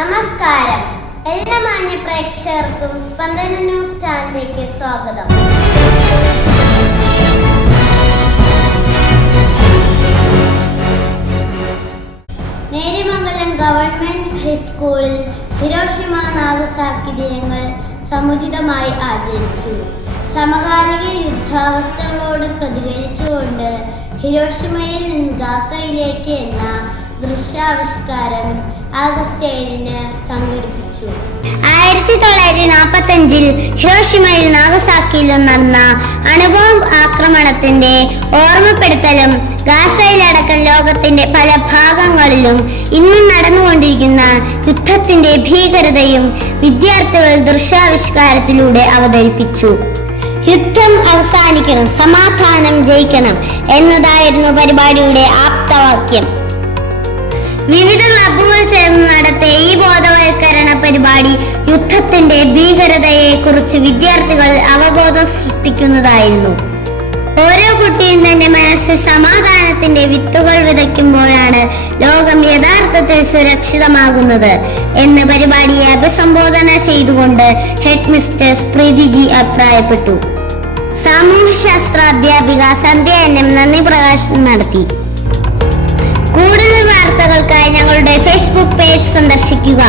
നമസ്കാരം. എല്ലാ മാന്യ പ്രേക്ഷകർക്കും സ്പന്ദന ന്യൂസ് ചാനലിലേക്ക് സ്വാഗതം. നേര്യമംഗലം ഗവൺമെന്റ് ഹൈസ്കൂളിൽ ഹിരോഷിമ നാഗസാക്കി ദിനങ്ങൾ സമുചിതമായി ആചരിച്ചു. സമകാലിക യുദ്ധാവസ്ഥകളോട് പ്രതികരിച്ചുകൊണ്ട് ഹിരോഷിമയിൽ നിന്ന് ഗാസയിലേക്ക് എന്ന ദൃശ്യാവിഷ്കാരം ആഗസ്റ്റ് 7 സംഘടിപ്പിച്ചു. 1945 ഹിരോഷിമയിൽ നാഗസാക്കിയിലും നടന്ന അണുബോംബ് ആക്രമണത്തിന്റെ ഓർമ്മപ്പെടുത്തലും ഗാസയിലടക്കം ലോകത്തിന്റെ പല ഭാഗങ്ങളിലും ഇന്നും നടന്നുകൊണ്ടിരിക്കുന്ന യുദ്ധത്തിന്റെ ഭീകരതയും വിദ്യാർത്ഥികൾ ദൃശ്യാവിഷ്കാരത്തിലൂടെ അവതരിപ്പിച്ചു. യുദ്ധം അവസാനിക്കണം, സമാധാനം ജയിക്കണം എന്നതായിരുന്നു പരിപാടിയുടെ ആപ്തവാക്യം. വിവിധ ക്ലബ്ബുകൾ ചേർന്ന് നടത്തിയ ഈ ബോധവൽക്കരണ പരിപാടി യുദ്ധത്തിന്റെ ഭീകരതയെ കുറിച്ച് വിദ്യാർത്ഥികൾ അവബോധം സൃഷ്ടിക്കുന്നതായിരുന്നു. ഓരോ കുട്ടിയും തന്റെ മനസ്സിൽ സമാധാനത്തിന്റെ വിത്തുകൾ വിതയ്ക്കുമ്പോഴാണ് ലോകം യഥാർത്ഥത്തിൽ സുരക്ഷിതമാകുന്നത് എന്ന് പരിപാടിയെ അഭിസംബോധന ചെയ്തുകൊണ്ട് ഹെഡ് മിസ്റ്റർ പ്രീതിജി അഭിപ്രായപ്പെട്ടു. സാമൂഹ്യശാസ്ത്ര അധ്യാപിക സന്ധ്യ എൻ.എം. നന്ദി പ്രകാശനം നടത്തി. കൂടുതൽ വാർത്തകൾക്കായി ഞങ്ങളുടെ ഫേസ്ബുക്ക് പേജ് സന്ദർശിക്കുക.